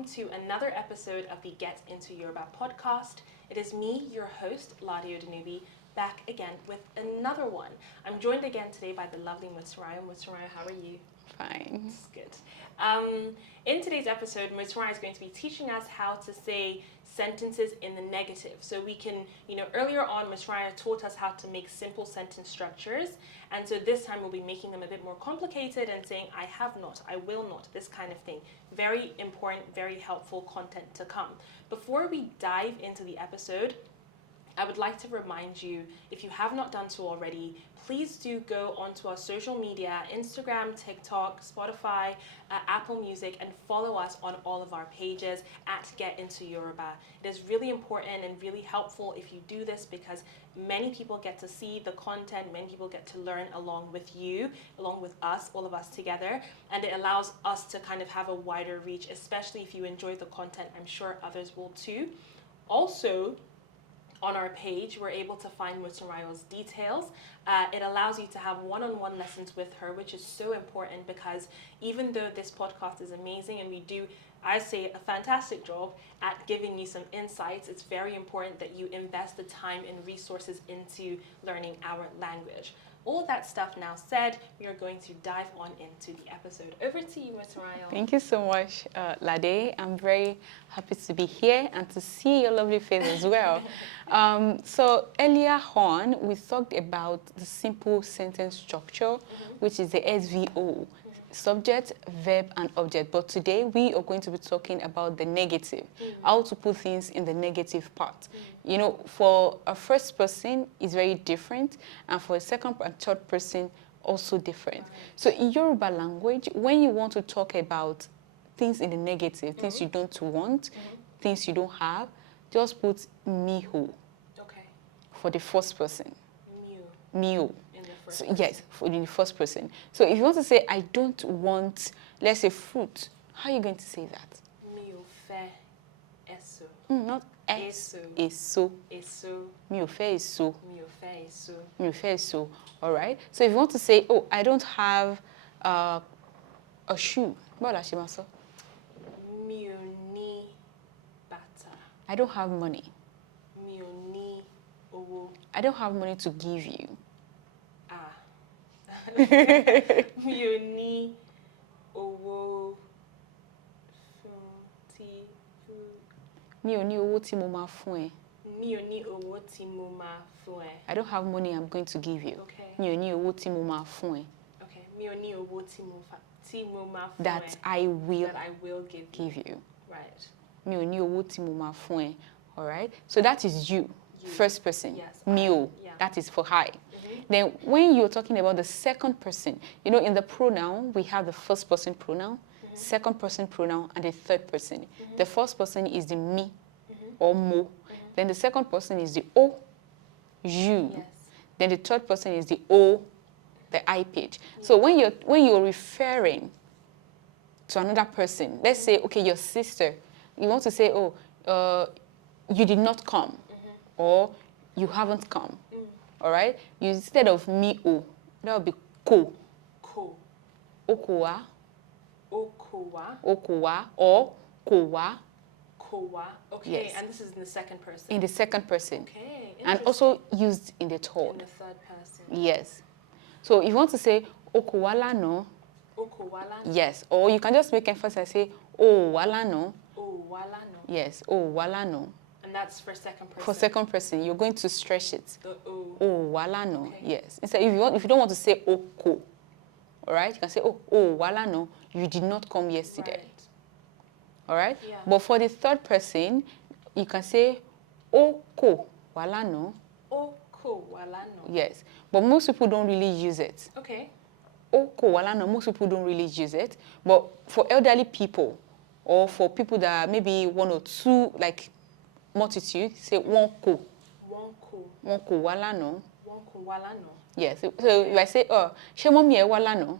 welcome to another episode of the Get Into Yoruba podcast. It is me, your host, Ladio Danubi, back again with another one. I'm joined again today by the lovely Motunrayo. Motunrayo, how are you? Fine. That's good. In today's episode, Motunrayo is going to be teaching us how to say sentences in the negative. So we can, earlier on, Motunrayo taught us how to make simple sentence structures. And so this time we'll be making them a bit more complicated and saying, I have not, I will not, this kind of thing. Very important, very helpful content to come. Before we dive into the episode, I would like to remind you, if you have not done so already, please do go onto our social media, Instagram, TikTok, Spotify, Apple Music, and follow us on all of our pages at Get Into Yoruba. It is really important and really helpful if you do this because many people get to see the content, many people get to learn along with you, along with us, all of us together, and it allows us to kind of have a wider reach, especially if you enjoy the content. I'm sure others will too. Also, on our page, we're able to find Motunrayo's details. It allows you to have one-on-one lessons with her, which is so important because even though this podcast is amazing and we do, I say, a fantastic job at giving you some insights, it's very important that you invest the time and resources into learning our language. All that stuff now said, we are going to dive on into the episode. Over to you, Motunrayo. Thank you so much, Lade. I'm very happy to be here and to see your lovely face as well. So earlier on, we talked about the simple sentence structure, which is the SVO. Subject, verb, and object. But today we are going to be talking about the negative, how to put things in the negative part. For a first person, it's very different, and for a second and third person, also different. So in Yoruba language, when you want to talk about things in the negative, things you don't want, things you don't have, just put miho. Okay. For the first person. Mio. So, Person. yes, for the first person. So if you want to say, I don't want, let's say, fruit, how are you going to say that? Mi ò fẹ́ èso. Not es, eso. Èso. Mi ò fẹ́ èso. Mi ò fẹ́ èso. Mi ò fẹ́ èso. All right? So if you want to say, oh, I don't have a shoe, báwo la ṣe máa sọ? Mi ò ní bàtà. I don't have money. Mi ò ní owó. I don't have money to give you. Mi ò ní owó Mi ò ní owó tí mo máa fún ẹ. Mi ò ní owó tí mo máa fún ẹ. I don't have money I'm going to give you. Okay. Mi ò ní owó tí mo máa fún ẹ. Okay. Mi ò ní owó tí mo máa fún ẹ. That I will give you. you. Right. Mi ò ní owó tí mo máa fún ẹ. All right? So that is you. First person. Yes. Mi ò. Yeah. That is for I. Then when you're talking about the second person, in the pronoun, we have the first person pronoun, second person pronoun, and the third person. The first person is the me or mo. Then the second person is the o, you. Yes. Then the third person is the o, the I page. So when you're referring to another person, let's say, okay, your sister, you want to say, oh, you did not come, or you haven't come. All right? Instead of me, o, that would be ko. Ko. Okowa. Okowa. Okowa. Or kowa. Kowa. Okay, Yes. and this is in the second person. In the second person. Okay. And also used in the in third. the third person. Yes. So if you want to say okowala no, Okowala. yes. Or you can just make emphasis and say oh wala no. Oh, wala no. Yes. Oh wala no. And that's for second person. For second person, you're going to stretch it. The O. Oh wala no. Okay. Yes. Instead, if you don't want to say oko, all right, you can say oh wala no. You did not come yesterday. Right. All right. Yeah. But for the third person, you can say oko wala no. Oko wala no. Yes. But most people don't really use it. Okay. Oko wala no. Most people don't really use it. But for elderly people, or for people that are maybe one or two, like multitude, say wonko. Wonko wala no. Wonko wala no. Yes. So if I say, oh, she mommy e wala no.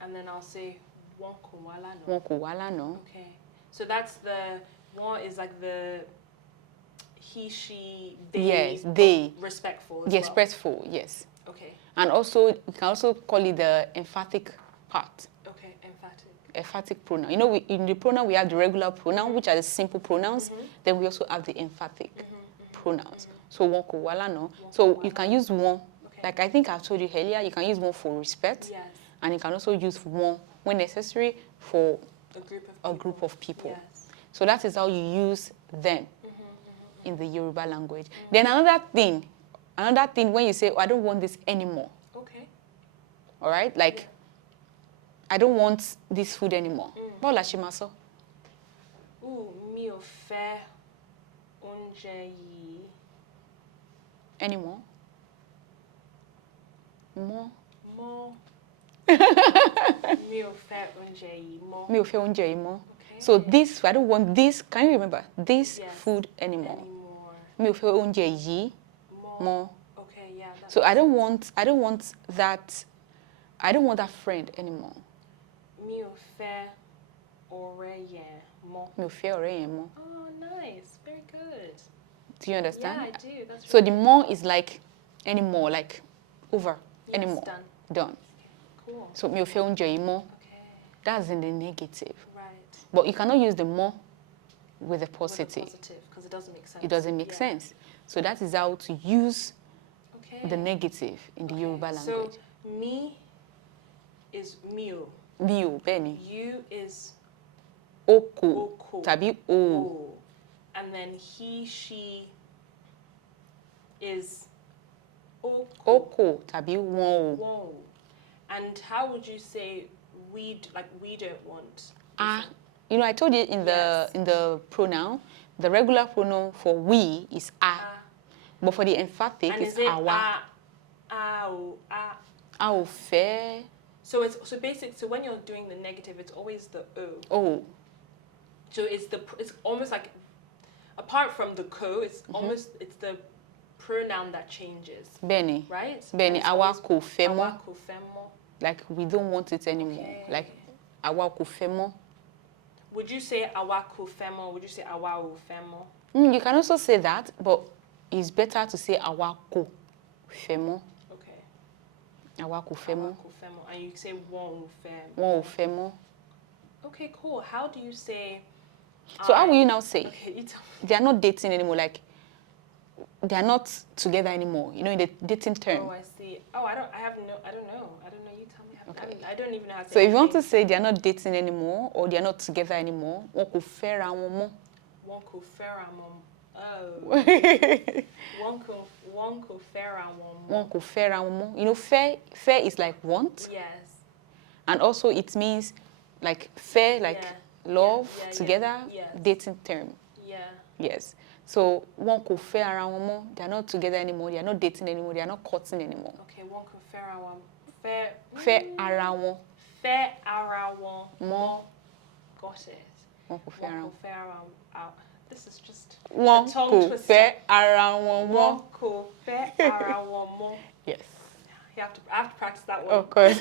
And then I'll say wonko wala no. Wonko wala no. Okay. So that's the one is like the he, she, they. Yes, they. Respectful as Yes, well. respectful, yes. Okay. And also, you can also call it the emphatic part. Okay, emphatic. emphatic pronoun. You know, in the pronoun we have the regular pronoun, which are the simple pronouns. Then we also have the emphatic pronouns. So one ko wala no. So you can use one. Like I think I've told you earlier, you can use one for respect, Yes. and you can also use one when necessary for A group of people. a group of people. Yes. So that is how you use them in the Yoruba language. Then another thing when you say, oh, I don't want this anymore. Okay. All right? Like, I don't want this food anymore. Báwo la ṣe máa sọ? Mi ò fẹ́ oúnjẹ yìí. Anymore? More? Mọ́. Mi ò fẹ́ oúnjẹ yìí mọ́. Mi ò fẹ́ oúnjẹ yìí mọ́. Okay. So this, I don't want this. Can you remember? This Yes. food anymore. Anymore. Mi ò fẹ́ oúnjẹ yìí more. Okay, yeah. That So makes I don't want that friend anymore. Mi ò fẹ́ ọ̀rẹ́ yẹn mọ́. Mi ò fẹ́ ọ̀rẹ́ yẹn mọ́. Oh, nice. Very good. Do you understand? Yeah, I do. That's So really the more is like anymore, like over, yes, anymore, done. done. Cool. So mi ò fẹ́ oúnjẹ yìí mọ́. Okay. That's in the negative. Right. But you cannot use the more with the With positive. the positive, because it doesn't make sense. It doesn't make Yeah. sense. So that is how to use Okay. the negative in the Yoruba language. So, me is mio. Mi ò, bẹ́ẹ̀ ni. You is Oko oko. tàbí o. O. And then he, she is oko. Oko tàbí wọn o. Whoa. And how would you say we don't want? Ah, you know, I told you Yes. in the pronoun, the regular pronoun for we is a, but for the emphatic And it's is it awa. or a? A ò fẹ́. So so when you're doing the negative, it's always the o. Oh, So it's almost like, apart from the ko, it's the pronoun that changes, bẹ́ẹ̀ni. right? Bẹ́ẹ̀ni, And it's àwa always kò fẹ́ mọ́. àwa kò fẹ́ mọ́. Like we don't want it anymore. Okay. Like àwa kò fẹ́ mọ́. Would you say àwa kò fẹ́ mọ́? Would you say àwa ò fẹ́ mọ́? You can also say that, but it's better to say àwa kò fẹ́ mọ́. Okay. Àwa kò fẹ́ mọ́. Àwa kò fẹ́ mọ́. And you say wọ́n ò fẹ́ mọ́. Wọn ò fẹ́ mọ́. Okay, cool. How do you say? So how will you now say? Okay, you tell me. They are not dating anymore. Like they are not together anymore. You know, in the dating term. Oh, I see. Oh, I don't know. I don't know. You tell me. Okay. I don't even know how to say So if you want to anything. say they are not dating anymore or they are not together anymore, wọn kò fẹ́ra wọn mọ́. Wọ́n kò fẹ́ra wọn. Oh. Wọ́n kò fẹ́ra wọn mọ́. Wọn kò fẹ́ra wọn mọ́. You know, fẹ́ is like want, Yes. and also it means like fẹ́, like Yeah. love, Yeah, together, yes. dating term. Yeah. Yes. So wọn kò fẹ́ ara wọn mọ́. They are not together anymore. They are not dating anymore. They are not courting anymore. Okay, wọ́n kò fẹ́ra wọn. Fẹ́ ara wọn Fẹ́ ara wọn mọ́. Got it. Wọn kò fẹ́ ara Wọ́n wọn. kò fẹ́ ara wọn. This is just Wọn a tongue kò twister. fẹ́ ara wọn mọ́. Wọ́n kò fẹ́ ara wọn mọ́. Yes. I have to practice that one. Of course.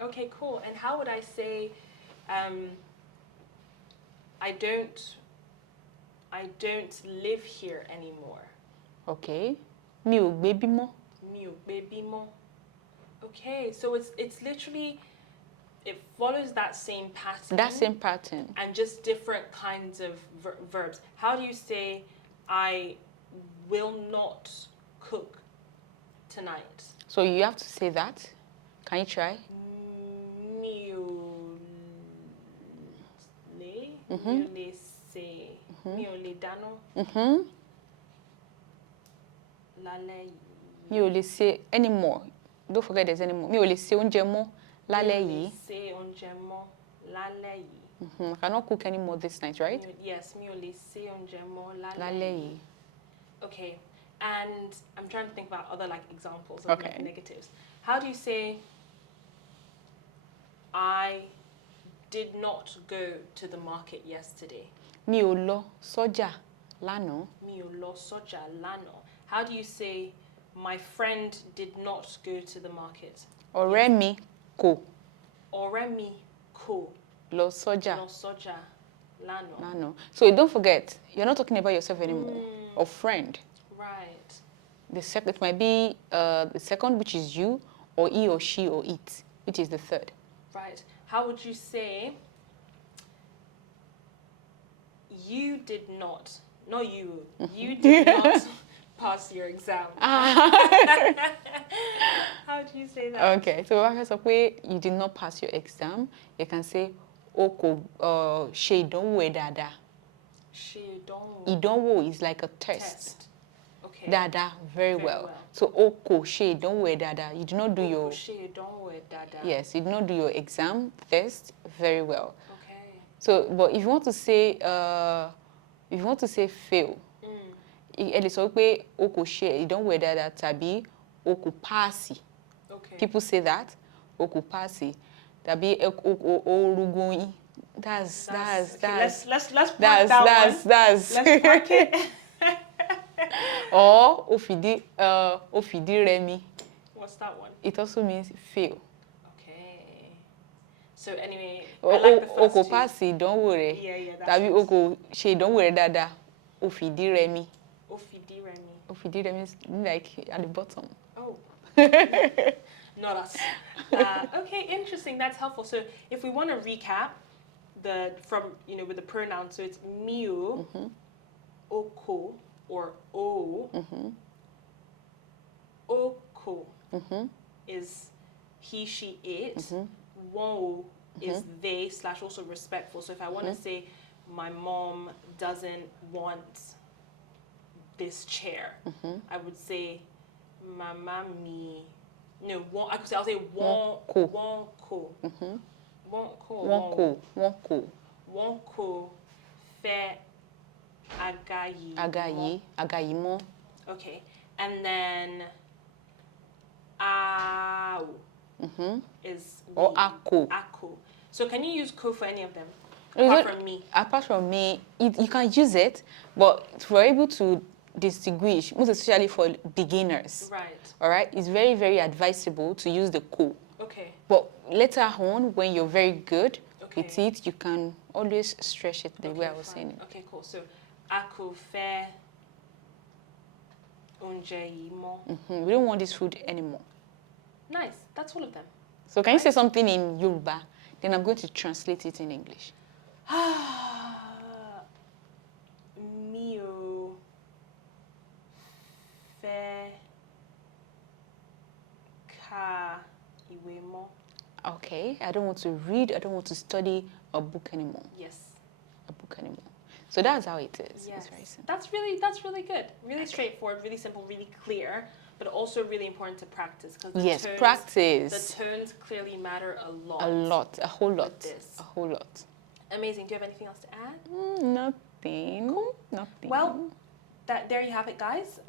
Okay, cool. And how would I say, I don't live here anymore. Okay. Mi ò gbé bí mọ́. Mi ò gbé bí mọ́. Okay, so it's literally, it follows that same pattern. That same pattern. And just different kinds of verbs. How do you say, I will not cook tonight? So you have to say that. Can you try? Mi ò lè ṣe. Mi ò lè dáná lálẹ́ yìí. Mi ò lè ṣe anymore. Don't forget there's anymore. Mi ò lè ṣe oúnjẹ mọ́ lálẹ́ yìí. Mi ò lè ṣe oúnjẹ mọ́ lálẹ́ yìí. I cannot cook anymore this night, right? Yes, mi ò lè ṣe oúnjẹ mọ́ Lálẹ́ lálẹ́ yìí. yìí. Okay, and I'm trying to think about other like examples of Okay. like, negatives. How do you say, I did not go to the market yesterday? Mi ò lọ sọ́jà lánàá. Mi ò lọ sọ́jà lánàá. How do you say, my friend did not go to the market? Ọ̀rẹ́ mi kò Ọ̀rẹ́ mi kò lọ sọ́jà lọ sọ́jà lánàá. lánàá. So don't forget, you're not talking about yourself anymore. Or friend. Right. It might be the second, which is you, or he or she or it, which is the third. Right. How would you say you did not did not pass your exam? How would you say that? Okay, so if I say you did not pass your exam, you can say oko she don't wear dada. Idonwo is like a test. Okay. Dada, very well. So oko she don't wear dada. You do not do your She don't wear dada. yes, you do not do your exam test very well. Okay. So, but if you want to say fail, ẹ sọ pé o kò ṣe ìdánwò dáadáa tàbí o kò páàsì. Okay. People say that o kò páàsì tàbí orúgun yín. That's let's park that one. Let's park it. Or o fìdí rẹmi. What's that one? It also means fail. Okay. So anyway, I like the first o kò two. páàsì ìdánwò rẹ. Yeah, that's Tàbí o kò ṣe ìdánwò rẹ dáadáa. O fìdí rẹmi. Ofidi Remi is like at the bottom. Oh. Not us. Okay, interesting. That's helpful. So if we want to recap with the pronoun, so it's miu, oko, or o. Oko is he, she, it. Wo is they / also respectful. So if I want to say my mom doesn't want this chair, I would say mama mi. No, I'll say wonko. Wonko fe Agayimo. Okay, and then ow is or me. ako. So can you use ko for any of them? Apart from me, you can use it, but for able to distinguish, most especially for beginners, right? All right, it's very, very advisable to use the ko. Okay. But later on, when you're very good with it, you can always stretch it the way I was saying it. Okay, cool. So ako fe unjeyimo. We don't want this food anymore. Nice. That's all of them. So can you say something in Yoruba? Then I'm going to translate it in English. Mio fe ka iwemo. Okay, I don't want to read, I don't want to study a book anymore. Yes. A book anymore. So that's how it is. Yes. It's very simple. That's really good. Really straightforward, really simple, really clear, but also really important to practice because practice. The tones clearly matter a lot. A whole lot. This. A whole lot. Amazing. Do you have anything else to add? Nothing. Cool. Nothing. Well, there you have it, guys.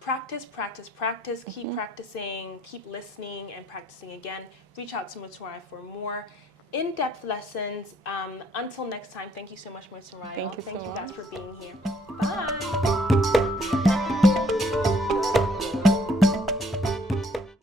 Practice. Keep practicing. Keep listening and practicing again. Reach out to Motunrayo for more in-depth lessons. Until next time, thank you so much, Motunrayo. Thank you so much. Thank you guys for being here. Bye.